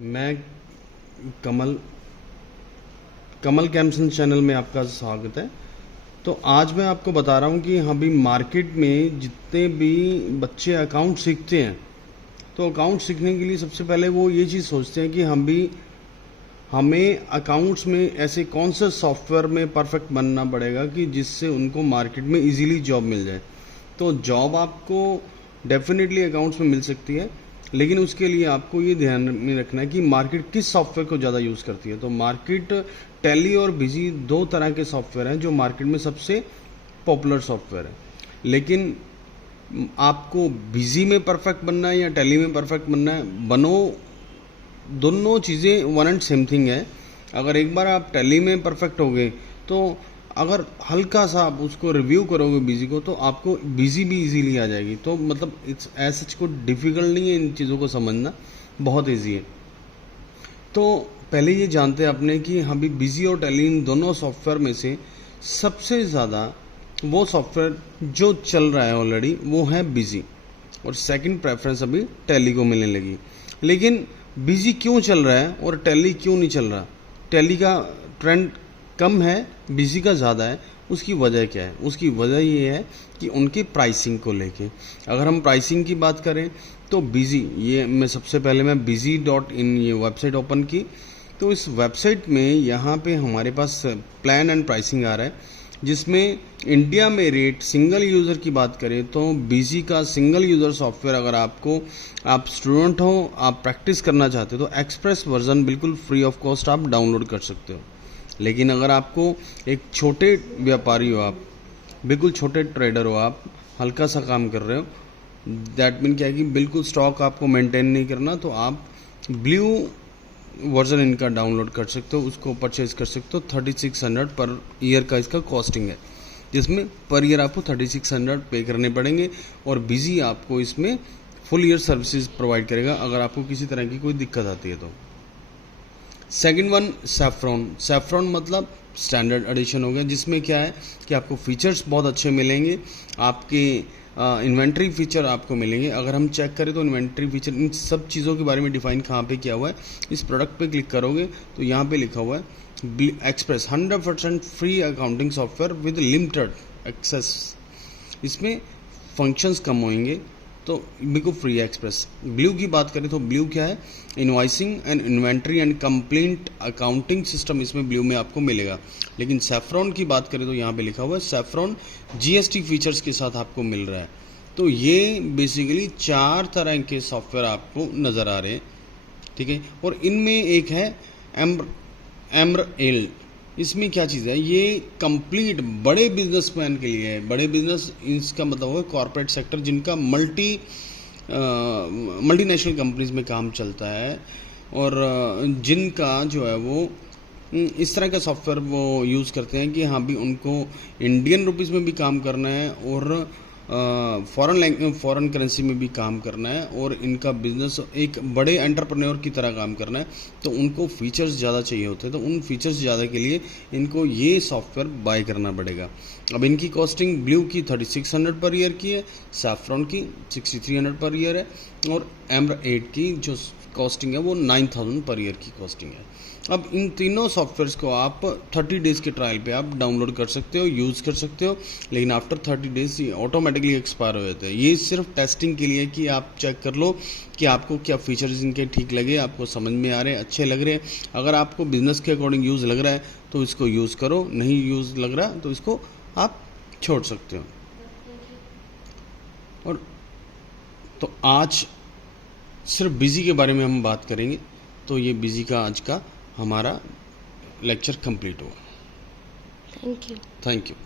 मैं कमल कमल कैम्सन चैनल में आपका स्वागत है। तो आज मैं आपको बता रहा हूँ कि अभी मार्केट में जितने भी बच्चे अकाउंट सीखते हैं, तो अकाउंट सीखने के लिए सबसे पहले वो ये चीज़ सोचते हैं कि हमें अकाउंट्स में ऐसे कौन से सॉफ्टवेयर में परफेक्ट बनना पड़ेगा कि जिससे उनको मार्केट में इजीली जॉब मिल जाए। तो जॉब आपको डेफिनेटली अकाउंट्स में मिल सकती है, लेकिन उसके लिए आपको ये ध्यान में रखना है कि मार्केट किस सॉफ्टवेयर को ज़्यादा यूज़ करती है। तो मार्केट टैली और बिजी दो तरह के सॉफ्टवेयर हैं जो मार्केट में सबसे पॉपुलर सॉफ्टवेयर है। लेकिन आपको बिजी में परफेक्ट बनना है या टैली में परफेक्ट बनना है, दोनों चीज़ें वन एंड सेम थिंग है। अगर एक बार आप टैली में परफेक्ट हो गए, तो अगर हल्का सा आप उसको रिव्यू करोगे बिजी को, तो आपको बिजी भी इजीली आ जाएगी। तो मतलब इट्स एज सच को डिफ़िकल्ट नहीं है इन चीज़ों को समझना, बहुत इजी है। तो पहले ये जानते हैं अपने कि अभी बिजी और टैली इन दोनों सॉफ्टवेयर में से सबसे ज़्यादा वो सॉफ्टवेयर जो चल रहा है ऑलरेडी वो है बिजी, और सेकंड प्रेफरेंस अभी टैली को मिलने लगी। लेकिन बिजी क्यों चल रहा है और टैली क्यों नहीं चल रहा? टैली का ट्रेंड कम है, बिजी का ज़्यादा है। उसकी वजह क्या है? उसकी वजह ये है कि उनकी प्राइसिंग को लेके। अगर हम प्राइसिंग की बात करें तो बिजी, ये मैं busy.in ये वेबसाइट ओपन की, तो इस वेबसाइट में यहाँ पे हमारे पास प्लान एंड प्राइसिंग आ रहा है, जिसमें इंडिया में रेट सिंगल यूज़र की बात करें तो बिजी का सिंगल यूज़र सॉफ्टवेयर, अगर आप स्टूडेंट हो, आप प्रैक्टिस करना चाहते हो, तो एक्सप्रेस वर्जन बिल्कुल फ्री ऑफ कॉस्ट आप डाउनलोड कर सकते हो। लेकिन अगर आपको एक छोटे व्यापारी हो, आप बिल्कुल छोटे ट्रेडर हो, आप हल्का सा काम कर रहे हो, दैट मीन क्या है कि बिल्कुल स्टॉक आपको मेंटेन नहीं करना, तो आप ब्लू वर्जन इनका डाउनलोड कर सकते हो, उसको परचेज कर सकते हो। 3600 पर ईयर का इसका कॉस्टिंग है, जिसमें पर ईयर आपको 3600 पे करने पड़ेंगे। और बिजी आपको इसमें फुल ईयर सर्विसेज प्रोवाइड करेगा अगर आपको किसी तरह की कोई दिक्कत आती है तो। सेकंड वन सैफ्रॉन मतलब स्टैंडर्ड एडिशन हो गया, जिसमें क्या है कि आपको फीचर्स बहुत अच्छे मिलेंगे, आपके इन्वेंट्री फीचर आपको मिलेंगे। अगर हम चेक करें तो इन्वेंट्री फीचर, इन सब चीज़ों के बारे में डिफाइन कहाँ पे किया हुआ है, इस प्रोडक्ट पे क्लिक करोगे तो यहाँ पे लिखा हुआ है express 100% free accounting software with limited access. इसमें फंक्शंस कम होंगे, तो बिल्कुल फ्री है एक्सप्रेस। ब्लू की बात करें तो ब्लू क्या है, invoicing and inventory and complaint accounting system इसमें ब्लू में आपको मिलेगा। लेकिन सैफ्रॉन की बात करें तो यहाँ पे लिखा हुआ है सैफ्रॉन जीएसटी फीचर्स के साथ आपको मिल रहा है। तो ये बेसिकली 4 तरह के सॉफ्टवेयर आपको नज़र आ रहे हैं, ठीक है। और इनमें एक है एमर। इसमें क्या चीज़ है, ये कंप्लीट बड़े बिजनेसमैन के लिए है। बड़े बिजनेस, इसका मतलब है कॉर्पोरेट सेक्टर, जिनका मल्टीनेशनल कंपनीज में काम चलता है, और जिनका जो है वो इस तरह का सॉफ्टवेयर वो यूज़ करते हैं कि हाँ भी उनको इंडियन रुपीज़ में भी काम करना है और फॉरेन करेंसी में भी काम करना है, और इनका बिजनेस एक बड़े एंटरप्रेन्योर की तरह काम करना है। तो उनको फीचर्स ज़्यादा चाहिए होते हैं, तो उन फीचर्स ज़्यादा के लिए इनको ये सॉफ्टवेयर बाय करना पड़ेगा। अब इनकी कॉस्टिंग ब्लू की 3600 पर ईयर की है, सैफ्रॉन की 6300 पर ईयर है, और एमर 8 की जो कॉस्टिंग है वो 9000 पर ईयर की कॉस्टिंग है। अब इन तीनों सॉफ्टवेयर्स को आप 30 डेज़ के ट्रायल पे आप डाउनलोड कर सकते हो, यूज़ कर सकते हो, लेकिन आफ्टर 30 डेज़ ये ऑटोमेटिकली एक्सपायर हो जाते हैं। ये सिर्फ टेस्टिंग के लिए कि आप चेक कर लो कि आपको क्या फीचर्स इनके ठीक लगे, आपको समझ में आ रहे हैं, अच्छे लग रहे हैं। अगर आपको बिजनेस के अकॉर्डिंग यूज़ लग रहा है तो इसको यूज़ करो, नहीं यूज़ लग रहा तो इसको आप छोड़ सकते हो। और तो आज सिर्फ बिजी के बारे में हम बात करेंगे, तो ये बिजी का आज का हमारा लेक्चर कंप्लीट हुआ। Thank you. Thank you.